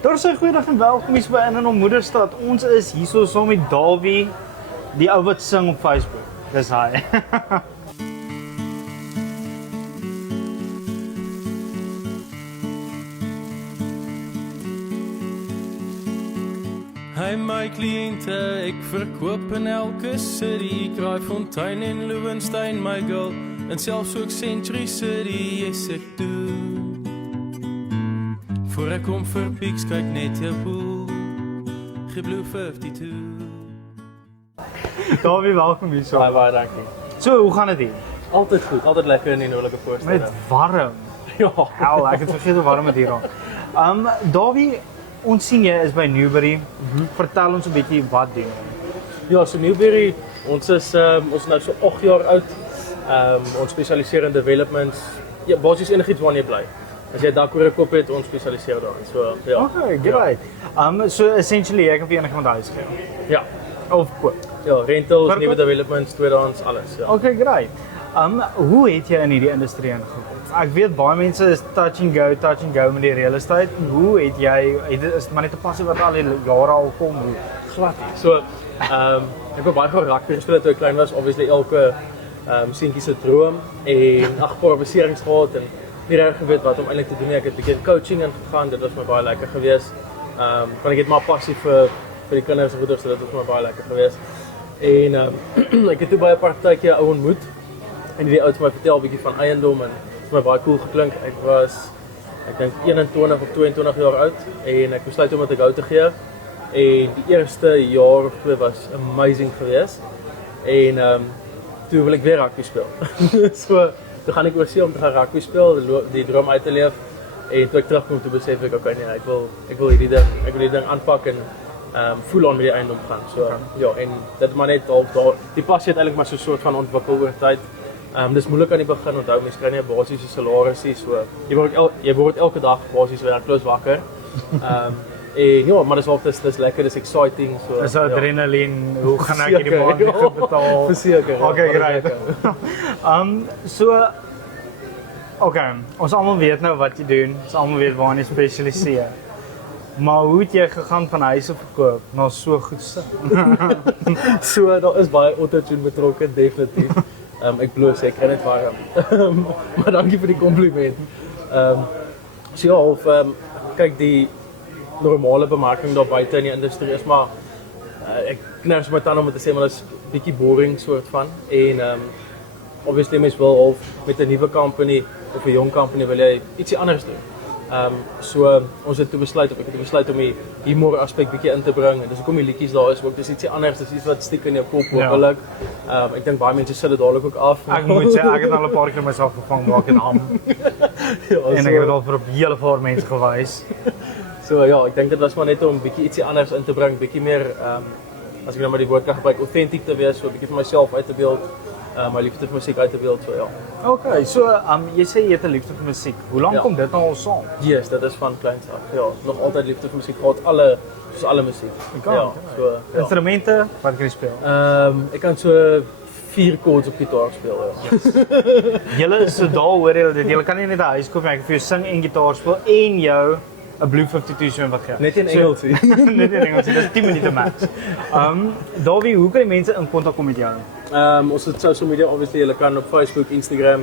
Daar sê goeiedag en welkom hier by In Moederstad. Ons is hierso saam met Davie, die ou wat sing op Facebook. Dis hy. Hy my kliënte, ek verkoop in elke city, Kraaifontein en Loewenstein my girl, en selfs ook Century City, yes ek doen. Voor ek kom vir pieks, kyk net jou pool, gee Blue 52. Davie, welkom hierso. Baie dankie. So, hoe gaan dit hier? Altyd goed, altyd lekker in die noordelike voorstede. Met warm. Ja. Hel, ek het vergeet hoe warm dit hier raak. Davie, ons sien jy is by Newberry. Vertel ons 'n bietjie wat doen jy? Ja, so Newberry, ons is nou so 8 jaar oud. Ons spesialiseer in developments. Ja, basies enigiets waarna jy bly. As jy dak oor 'n kop het, ons spesialiseer daarin. So ja. Okay, great. So essentially jy kan vir enigiemand huis gee. Ja. Of koop. Ja, rentals, nuwe developments, tweedehands, alles, ja. Okay, great. Hoe het jy in hierdie industrie ingekom? Ek weet baie mense is touch and go met die real estate. Hoe het jy, is dit maar net 'n passie wat al die jare al kom, hoe glad nie? So, ek het baie rugby gespeel toe ek klein was, obviously elke seentjie se droom en 'n paar beserings gehad en nie reg geweet wat om eintlik te doen nie. Ek het 'n bietjie coaching ingegaan, dit was my baie lekker geweest. Want ek het maar passie vir die kinders en goeders, so dit was my baie lekker geweest. En ek het toe by 'n partytjie ou ontmoet en die ou het my vertel 'n bietjie van eiendom en het my baie cool geklink. Ek was, ek dink 21 of 22 jaar oud en ek besluit om dit 'n go te gee. En die eerste jaar of twee was amazing geweest. En toe wil ek weer rugby speel. So toe gaan ek oor see om te gaan rugby speel, die droom uit te leef. En toe ek terugkom toe besef ek okay nee, ek wil hierdie ding aanpak en full on met die eiendom gaan. So ja, en dit maar net half daar. Die passie het eintlik maar so 'n soort van ontwikkel oor tyd. Dis moeilik aan die begin, onthou mense kry nie 'n basiese salarisie, so jy word elke dag basies weer close wakker. En ja, maar dis lekker, dis exciting, so. Dis adrenaline, hoe gaan ek hierdie maand betaal? Verseker. Okay, great. So okay, ons almal weet nou wat jy doen. Ons almal weet waar jy spesialiseer. Maar hoe het jy gegaan van huise verkoop na so goed sing? So daar is baie autotune betrokke, definitief. Ek bloos, ek kry net warm. Maar dankie vir die kompliment. So ja, of kyk die normale bemarking daar buite in die industrie is maar ek kners my tande om te sê maar dit is bietjie boring soort van en obviously mens wil half met 'n nuwe company of 'n jong company wil jy ietsie anders doen. So ons het toe besluit of ek het besluit om die humor aspek bietjie in te bring en dis hoekom die liedjies daar is ook dis ietsie anders, dis iets wat stiek in jou kop hopelik. Ek dink baie mense sit dit dadelik ook af. Ek moet sê ek het al 'n paar keer myself gevang waar ek in hom. Ja, en ek het dit al vir 'n hele paar mense gewys. So ja, ek dink dit was maar net om bietjie ietsie anders in te bring, bietjie meer as ek nou maar die woord kan gebruik, authentic te wees, so bietjie vir myself uit te beeld, my liefde vir musiek uit te beeld, so ja. Okay, so jy sê jy het 'n liefde vir musiek. Hoe lank kom dit nou al saam? Yes, dit is van kleins af. Ja, nog altyd liefde vir musiek gehad, soos alle musiek. Ja, so ja. Instrumente, wat kan jy speel? Ek kan so 4 chords op gitaar speel, ja. Julle is so daal hoor jy dit. Julle kan nie net 'n huis koop nie, ek kan vir jou sing en gitaar speel en jou 'n Blue 52 so wat gee. Net in Engels. Net in Engels, dis 10 minute max. Davie, hoe kan die mense in kontak kom met jou? Ons het social media, obviously, julle kan op Facebook, Instagram,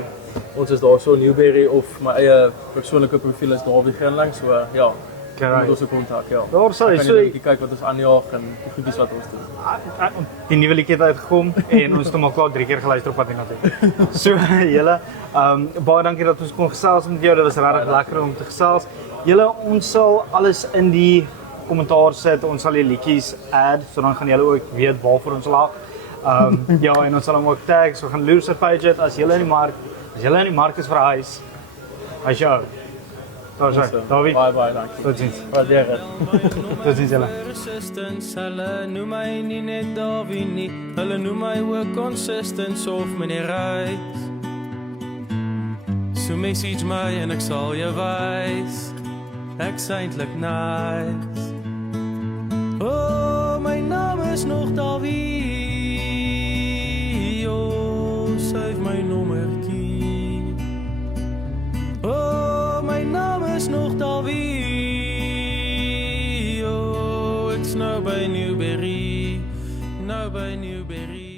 ons is daar so Newberry of my eie persoonlike profiel is Davie Grenlang, so ja. Moet ons kontak, ja. Daar sal so jy kyk wat ons aanjaag en die goedies wat ons doen. Die nuwe liedjie het uitgekom en ons het hom al klaar 3 keer geluister op pad hiernatoe. So julle, baie dankie dat ons kon gesels met jou. Dit was regtig lekker om te gesels. Julle, ons sal alles in die kommentaar sit. Ons sal die liedjies add, so dan gaan julle ook weet waarvoor ons lag. Ja, en ons sal hom ook tag, so gaan loer sy page het as julle in die mark is vir 'n huis. As jou. Daar sê, Davie. Baie dankie. Tot ziens. Waardeer dit. Tot ziens julle. Resistance, hulle noem my nie net Davie nie, hulle noem my ook Consistence of meneer Reis. So message my en ek sal jou wys, ek's eintlik nice. Oh, my naam is nog Davie, oh, save my nommertjie. Oh, my naam is nog Davie. it's nou by Newberry, nou by Newberry.